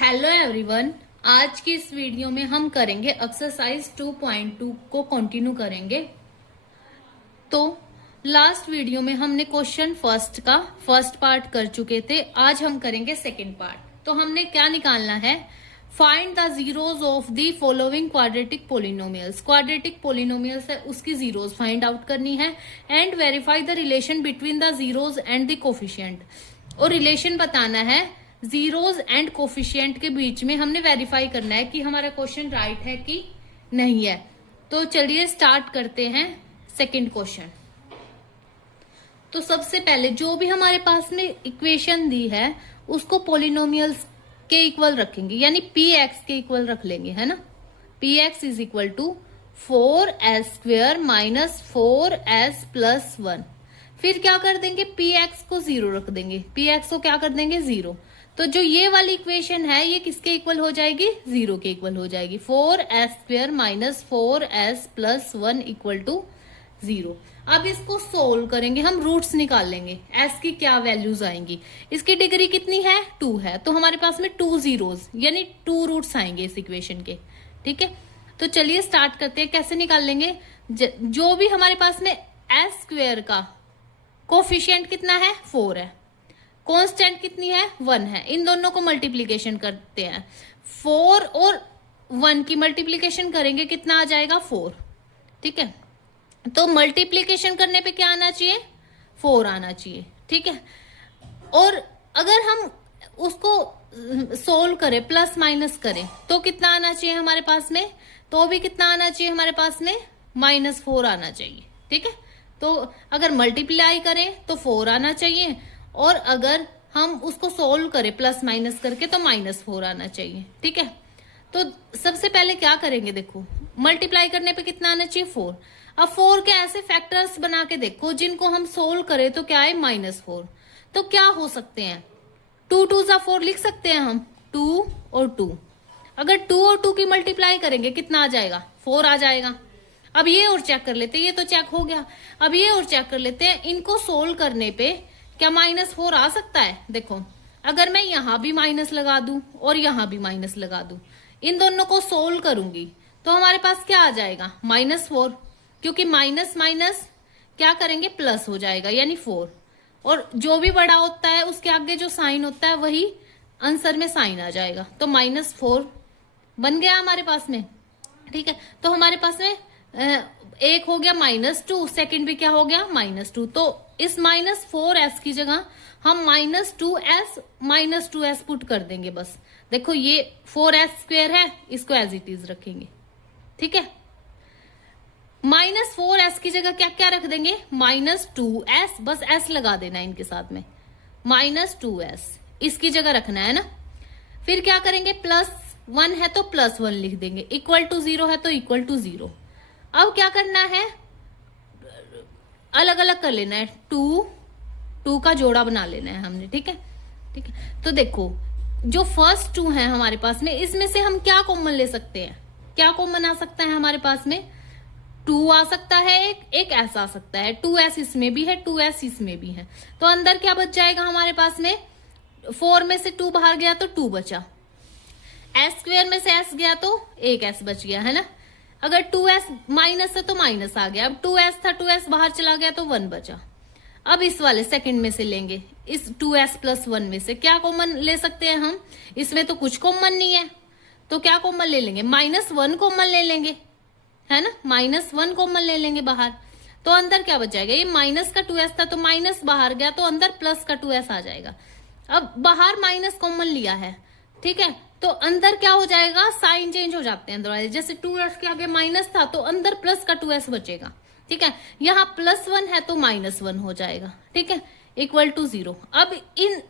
Hello everyone. आज की इस वीडियो में हम करेंगे एक्सरसाइज 2.2 को कंटिन्यू करेंगे। तो लास्ट वीडियो में हमने क्वेश्चन फर्स्ट का फर्स्ट पार्ट कर चुके थे। आज हम करेंगे सेकंड पार्ट। तो हमने क्या निकालना है, find the zeros of the following quadratic polynomials. Quadratic polynomials है उसकी जीरोज फाइंड आउट करनी है and verify the relation between the zeros and the coefficient. और रिलेशन बताना है जीरोज एंड कोफिशिएंट के बीच में, हमने वेरीफाई करना है कि हमारा क्वेश्चन राइट है कि नहीं है। तो चलिए स्टार्ट करते हैं सेकंड क्वेश्चन। तो सबसे पहले जो भी हमारे पास में इक्वेशन दी है उसको पोलिनोमियल्स के इक्वल रखेंगे, यानी पी एक्स के इक्वल रख लेंगे, है ना। P x is equal to 4s² minus 4s plus 1। फिर क्या कर देंगे, पी एक्स को 0 रख देंगे, पी एक्स को क्या कर देंगे 0। तो जो ये वाली इक्वेशन है ये किसके इक्वल हो जाएगी, 0 के इक्वल हो जाएगी। 4s² minus 4s plus 1 equal to 0। अब इसको सोल्व करेंगे, हम रूट्स निकाल लेंगे, s की क्या वैल्यूज आएंगी। इसकी डिग्री कितनी है, 2 है, तो हमारे पास में 2 जीरोज यानी 2 रूट्स आएंगे इस इक्वेशन के। ठीक है, तो चलिए स्टार्ट करते हैं। कैसे निकाल लेंगे, जो भी हमारे पास में s² का कोफिशिएंट कितना है, 4 है, कांस्टेंट कितनी है, 1 है, इन दोनों को मल्टीप्लीकेशन करते हैं। 4 और 1 की मल्टीप्लीकेशन करेंगे, कितना आ जाएगा 4। ठीक है, तो मल्टीप्लीकेशन करने पे क्या आना चाहिए, 4 आना चाहिए। ठीक है, और अगर हम उसको सोल्व करें, प्लस माइनस करें, तो कितना आना चाहिए हमारे पास में, तो भी कितना आना चाहिए हमारे पास में, -4 आना चाहिए। ठीक है, तो अगर मल्टीप्लाई करें तो 4 आना चाहिए, और अगर हम उसको सोल्व करें प्लस माइनस करके तो -4 आना चाहिए। ठीक है, तो सबसे पहले क्या करेंगे, देखो मल्टीप्लाई करने पे कितना आना चाहिए, 4। अब 4 के ऐसे फैक्टर्स बना के देखो जिनको हम सोल्व करें तो क्या है, -4। तो क्या हो सकते हैं, 2 2 जा 4 लिख सकते हैं हम, 2 और 2। अगर 2 और 2 की मल्टीप्लाई करेंगे कितना आ जाएगा, 4 आ जाएगा। अब ये और चेक कर लेते हैं, ये तो चेक हो गया। अब ये और चेक कर लेते हैं, इनको सोल्व करने पे क्या -4 आ सकता है। देखो अगर मैं यहां भी माइनस लगा दूं और यहां भी माइनस लगा दूं, इन दोनों को सोल्व करूंगी तो हमारे पास क्या आ जाएगा, -4, क्योंकि माइनस माइनस क्या करेंगे, प्लस हो जाएगा, यानी 4। और जो भी बड़ा होता है उसके आगे जो साइन होता है वही आंसर में साइन आ जाएगा, तो -4 बन गया हमारे पास में। ठीक है, तो हमारे पास में एक हो गया -2, सेकंड भी क्या हो गया, -2। तो इस -4s की जगह हम -2s पुट कर देंगे बस। देखो ये 4s² है, इसको एज इट इज रखेंगे। ठीक है, -4s की जगह क्या क्या रख देंगे, -2s, बस s लगा देना है इनके साथ में, -2s इसकी जगह रखना है ना। फिर क्या करेंगे, +1 है तो +1 लिख देंगे, इक्वल टू 0 है तो इक्वल टू 0। अब क्या करना है, अलग अलग कर लेना है, 2 का जोड़ा बना लेना है हमने। ठीक है, ठीक है, तो देखो जो फर्स्ट 2 है हमारे पास में, इसमें से हम क्या कॉमन ले सकते हैं, क्या कॉमन आ सकता है हमारे पास में, 2 आ सकता है, एक s आ सकता है, 2s इसमें भी है, 2s इसमें भी है, तो अंदर क्या बच जाएगा हमारे पास में, 4 में से 2 बाहर गया तो 2 बचा, s² में से s गया तो एक s बच गया, है ना। अगर 2s माइनस है तो माइनस आ गया, अब 2s था, 2s बाहर चला गया तो 1 बचा। अब इस वाले सेकंड में से लेंगे, इस 2s प्लस 1 में से क्या कॉमन ले सकते हैं हम, इसमें तो कुछ कॉमन नहीं है, तो क्या कॉमन ले लेंगे, -1 कॉमन ले लेंगे, है ना, -1 कॉमन ले लेंगे बाहर। तो अंदर क्या बच जाएगा, ये माइनस का 2s था तो माइनस बाहर गया तो अंदर प्लस का 2s आ जाएगा। अब बाहर माइनस कॉमन लिया है, ठीक है, तो अंदर क्या हो जाएगा, साइन चेंज हो जाते हैं अंदर वाले, जैसे 2s के आगे माइनस था तो अंदर प्लस का 2s बचेगा। ठीक है, यहाँ +1 है तो -1 हो जाएगा। ठीक है, इक्वल टू 0। अब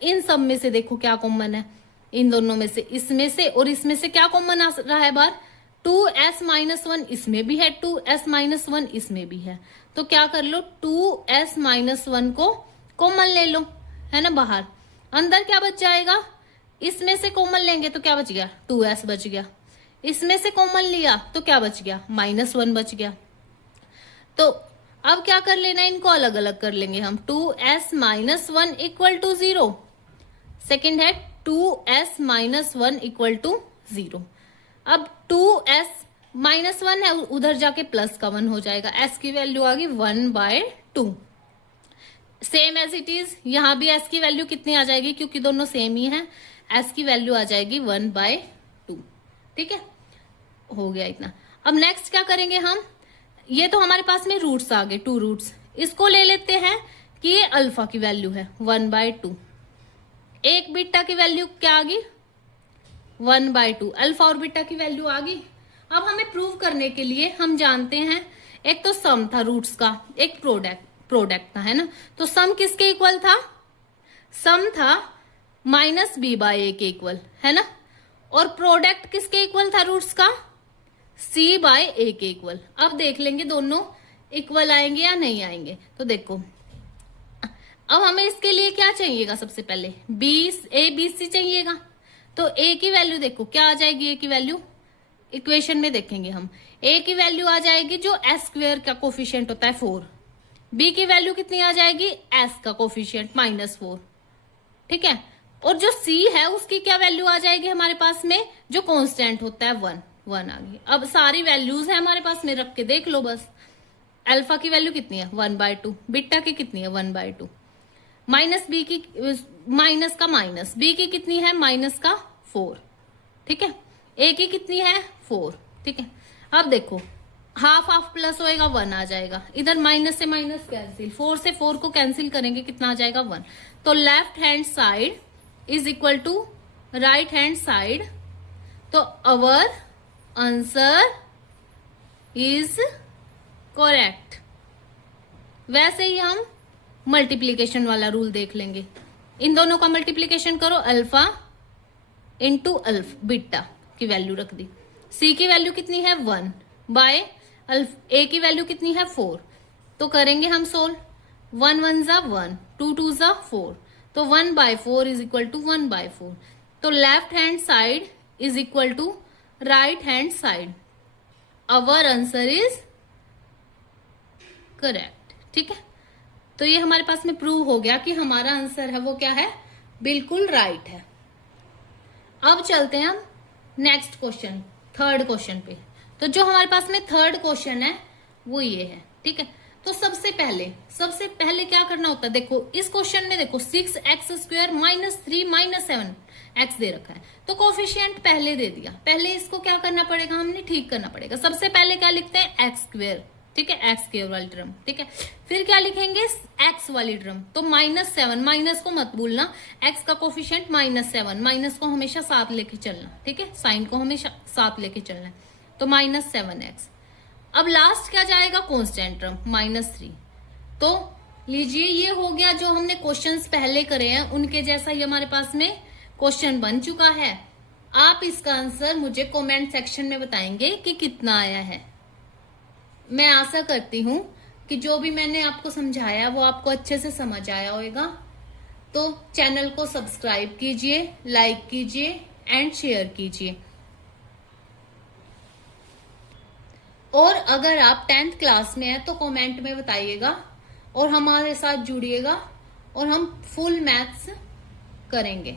इन सब में से देखो क्या कॉमन है, इन दोनों में से, इसमें से और इसमें से क्या कॉमन आ रहा है बाहर, 2s-1 इसमें भी है, 2s-1 इसमें भी है, तो क्या कर लो, 2s-1 को कॉमन ले लो, है ना बाहर। अंदर क्या बच जाएगा, इसमें से कॉमन लेंगे तो क्या बच गया, 2s बच गया, इसमें से कॉमन लिया तो क्या बच गया, -1 बच गया। तो अब क्या कर लेना है, इनको अलग अलग कर लेंगे हम, 2s-1 इक्वल टू 0। सेकेंड है 2s माइनस 1 इक्वल टू 0। अब 2s माइनस 1 है, उधर जाके प्लस का 1 हो जाएगा, s की वैल्यू आ गई 1/2। सेम एज इट इज यहां भी s की वैल्यू कितनी आ जाएगी, क्योंकि दोनों सेम ही है, s की वैल्यू आ जाएगी 1/2। ठीक है, हो गया इतना। अब नेक्स्ट क्या करेंगे हम, ये तो हमारे पास में रूट्स आ गए, 2 रूट्स, इसको ले लेते हैं कि ये अल्फा की वैल्यू है 1/2, एक बीटा की वैल्यू क्या आ गई 1/2, अल्फा और बीटा की वैल्यू आ गई। अब हमें प्रूव करने के लिए हम जानते हैं, एक तो सम था रूट्स का, एक प्रोडक्ट था, है ना। तो सम किसके इक्वल था, सम था -b/a के इक्वल, है ना। और प्रोडक्ट किसके इक्वल था रूट्स का, c/a के इक्वल। अब देख लेंगे दोनों इक्वल आएंगे या नहीं आएंगे। तो देखो अब हमें इसके लिए क्या चाहिएगा, सबसे पहले a b c चाहिएगा। तो a की वैल्यू देखो क्या आ जाएगी, a की वैल्यू इक्वेशन में देखेंगे हम, a की वैल्यू आ जाएगी जो s² का कोफिशिएंट होता है 4, b की वैल्यू कितनी आ जाएगी s का कोफिशिएंट -4। ठीक है, और जो c है उसकी क्या वैल्यू आ जाएगी हमारे पास में, जो कांस्टेंट होता है 1 आ गई। अब सारी वैल्यूज है हमारे पास में, रख के देख लो बस। अल्फा की वैल्यू कितनी है 1/2, बीटा की कितनी है 1/2, माइनस b की माइनस का माइनस, b की कितनी है -4। ठीक है, a की कितनी है 4। ठीक है, अब देखो हाफ हाफ प्लस होएगा 1 आ जाएगा, इधर माइनस से माइनस कैंसिल, 4 से 4 को कैंसिल करेंगे कितना आ जाएगा 1। तो left hand side is equal to right hand side. तो अवर आंसर इज करेक्ट। वैसे ही हम मल्टीप्लीकेशन वाला रूल देख लेंगे, इन दोनों का मल्टीप्लीकेशन करो, अल्फा इंटू बीटा की वैल्यू रख दी, c की वैल्यू कितनी है 1 बाय a की वैल्यू कितनी है 4। तो करेंगे हम सोल्व, 1 1 ज़ा 1, 2 2 ज़ा 4, तो 1/4 इज इक्वल टू 1/4। तो left hand side is equal to right hand side, our answer is correct. ठीक है, तो ये हमारे पास में प्रूव हो गया कि हमारा आंसर है वो क्या है, बिल्कुल राइट है। अब चलते हैं हम नेक्स्ट क्वेश्चन, थर्ड क्वेश्चन पे। तो जो हमारे पास में थर्ड क्वेश्चन है वो ये है। ठीक है, तो सबसे पहले क्या करना होता है, देखो इस क्वेश्चन में देखो 6x² -3 -7 x दे रखा है, तो कोफिशिएंट पहले दे दिया, पहले इसको क्या करना पड़ेगा, हमने ठीक करना पड़ेगा। सबसे पहले क्या लिखते हैं x², ठीक है, x² वाली टर्म। ठीक है, फिर क्या लिखेंगे x वाली टर्म, तो -7, माइनस को मत भूलना, x का कोफिशिएंट -7, माइनस को हमेशा साथ लेके चलना। ठीक है, साइन को हमेशा साथ लेके चलना है, तो -7x। अब लास्ट क्या जाएगा, कांस्टेंट टर्म -3। तो लीजिए ये हो गया, जो हमने क्वेश्चंस पहले करे हैं उनके जैसा ही हमारे पास में क्वेश्चन बन चुका है। आप इसका आंसर मुझे कमेंट सेक्शन में बताएंगे कि कितना आया है। मैं आशा करती हूं कि जो भी मैंने आपको समझाया वो आपको अच्छे से समझ आया होगा। तो चैनल को सब्सक्राइब कीजिए, लाइक कीजिए एंड शेयर कीजिए। और अगर आप 10th क्लास में हैं तो कमेंट में बताइएगा और हमारे साथ जुड़िएगा और हम फुल मैथ्स करेंगे।